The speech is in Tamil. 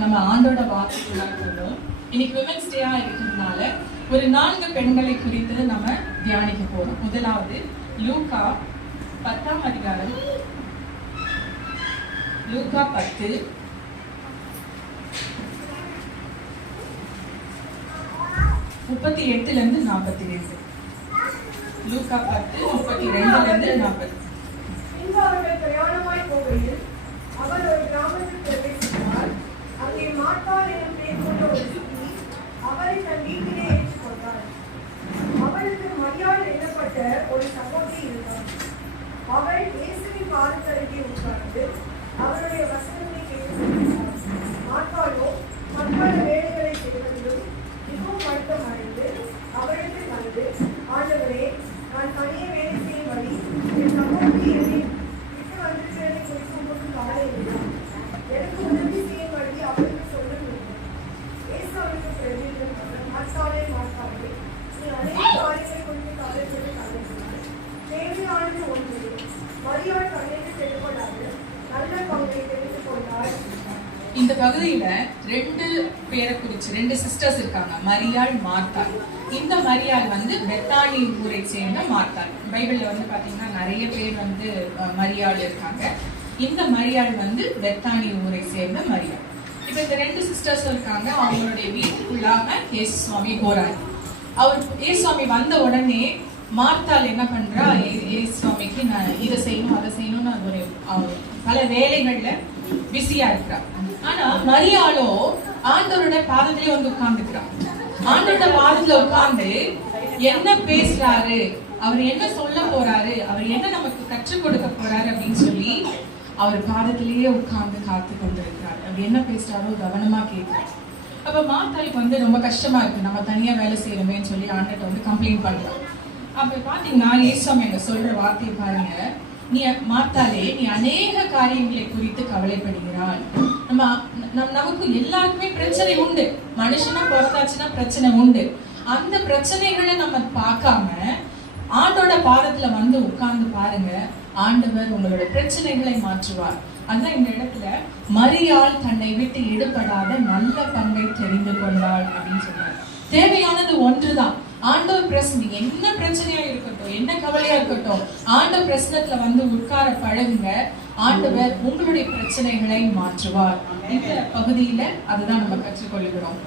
நம்ம ஆண்டோட வார்த்தைக்குள்ள போறோம். இன்னைக்கு விமென்ஸ் டேயா இருக்கிறதுனால ஒரு 4 பெண்களை குறித்து நம்ம தியானிக்க போறோம். முதலாவது லூக்கா 10ஆம் அதிகாரம், லூக்கா 10 38 42. லூக்கா 10 32 40. அவர்கள் பிரயாணமாய் போகையில் அவர் ஒரு கிராமத்தில் பிரவேசித்தார். அங்கே மார்த்தாள் எனும் பெயர் கொண்ட ஒரு ஸ்திரீ அவரை தன் வீட்டிலே ஏற்றுக்கொண்டார். அவளுக்கு மரியாள் எண்ணப்பட்ட ஒரு சகோதரி இருந்தார். அவள் இயேசுவின் பாதத்தருகே உட்கார்ந்து அவருடைய வசனங்களை கேட்டுக்கொண்டார். மார்த்தாளோ மற்ற வேலைகளை செய்வதிலும் மிகவும் வருத்தம் அடைந்து அவளுக்கு வந்து, ஆண்டவரே, நான் தனியே வேலை செய்யும்படி என் சகோதரி என்னை விட்டு வந்திருக்கிறதை குறித்து உங்களுக்கு கவலை இல்லை. எனக்கு உதவி செய்யும்படி அவளுக்கு சொல்லுங்கள். இயேசு அவளுக்கு பிரதியுத்தரமாக, மார்த்தாளே, மார்த்தாளே, நீ அநேக காரியங்களை குறித்து கவலைப்பட்டு கலங்கினாய். தேவையானது ஒன்றே. மரியாள் தன்னிற்கு செல்லுபடாது நல்ல பங்கை தெரிந்து கொண்டாள். இந்த பகுதியில 2 பேரை குறிச்சு 2 சிஸ்டர்ஸ் இருக்காங்க, மரியாள், மார்த்தாள். இந்த மரியாள் பெத்தானி ஊரை சேர்ந்த மார்த்தாள். பைபிள்ல பாத்தீங்கன்னா நிறைய பேர் மரியாள் இருக்காங்க. இந்த மரியாள் பெத்தானி ஊரை சேர்ந்த மரியாள். இப்ப இந்த 2 சிஸ்டர்ஸ் இருக்காங்க. அவங்களுடைய வீட்டுக்குள்ளாக இயேசு சுவாமி போறாரு. அவர் இயேசு சுவாமி வந்த உடனே மார்த்தாள் என்ன பண்றா, இயேசு சுவாமிக்கு நான் இதை செய்யணும் அதை செய்யணும்னு ஒரு பல வேலைகள்ல பிஸியா இருக்கிறா. ஆனா மரியாளோ ஆண்டவரோட பாதத்திலே உட்கார்ந்துக்கிறான். ஆண்டோட பாதத்துல உட்கார்ந்து என்ன பேசுறாரு, அவர் என்ன சொல்ல போறாரு, அவர் என்ன நமக்கு கற்றுக் கொடுக்க போறாரு அப்படின்னு சொல்லி அவர் பாதத்திலேயே உட்கார்ந்து காத்து கொண்டிருக்கிறார். அவர் என்ன பேசுறாரோ கவனமா கேட்கிறார். அப்ப மார்த்தாளுக்கு ரொம்ப கஷ்டமா இருக்கு, நம்ம தனியா வேலை செய்யணுமேன்னு சொல்லி ஆண்டர்கிட்ட கம்ப்ளைண்ட் பண்றான். அப்ப பாத்தீங்கன்னா இயேசுவாமி அங்க சொல்ற வார்த்தையை பாருங்க, நீ மார்த்தாளே, நீ அநேக காரியங்களை குறித்து கவலைப்படுகிறாள். நமக்கு எல்லாருக்குமே பிரச்சனை உண்டு. மனுஷனா பிறந்தாச்சுன்னா பிரச்சனை உண்டு. அந்த பிரச்சனைகளை நம்ம பார்க்காம ஆண்டோட பாதத்துல உட்கார்ந்து பாருங்க, ஆண்டவர் உங்களோட பிரச்சனைகளை மாற்றுவார். அதான் இந்த இடத்துல மரியாள் தன்னை விட்டு எடுபடாத நல்ல பங்கை தெரிந்து கொண்டாள் அப்படின்னு சொன்னார். தேவையானது ஒன்றுதான். ஆண்டவர் பிரச்சனை என்ன பிரச்சனையா இருக்கட்டும், என்ன கவலையா இருக்கட்டும், ஆண்டவர் பிரச்சனத்துல உட்கார பழகுங்க. ஆண்டவர் உங்களுடைய பிரச்சனைகளை மாற்றுவார். இந்த பகுதியில அதுதான் நம்ம கற்றுக்கொள்கிறோம்.